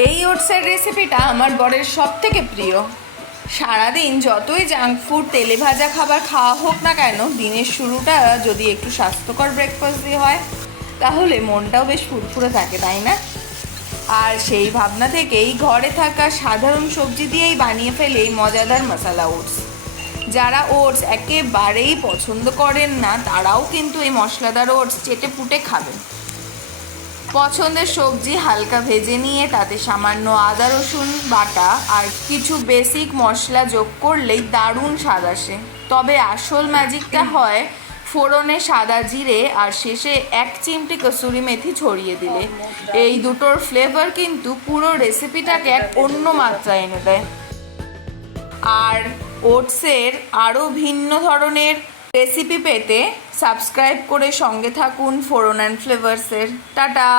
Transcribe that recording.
এই ওটসের রেসিপিটা আমার বরের সব থেকে প্রিয়। সারাদিন যতই জাঙ্ক ফুড তেলে ভাজা খাবার খাওয়া হোক না কেন, দিনের শুরুটা যদি একটু স্বাস্থ্যকর ব্রেকফাস্ট দিয়ে হয় তাহলে মনটাও বেশ ফুরফুরে থাকে, তাই না? আর সেই ভাবনা থেকেই ঘরে থাকা সাধারণ সবজি দিয়েই বানিয়ে ফেলে এই মজাদার মশলা ওটস। যারা ওটস একেবারেই পছন্দ করেন না তারাও কিন্তু এই মশলাদার ওটস চেটে পুটে খাবেন। পছন্দের সবজি হালকা ভেজে নিয়ে তাতে সামান্য আদা রসুন বাটা আর কিছু বেসিক মশলা যোগ করলেই দারুণ স্বাদ আসে। তবে আসল ম্যাজিকটা হয় ফোড়নে সাদা জিরে আর শেষে 1 চিমটি কসুরি মেথি ছড়িয়ে দিলে। এই দুটোর ফ্লেভার কিন্তু পুরো রেসিপিটাকে এক অন্য মাত্রা এনে দেয়। আর ওটসের আরও ভিন্ন ধরনের রেসিপি পেতে সাবস্ক্রাইব করে সঙ্গে থাকুন ফোরন অ্যান্ড ফ্লেভার্সের। টাটা।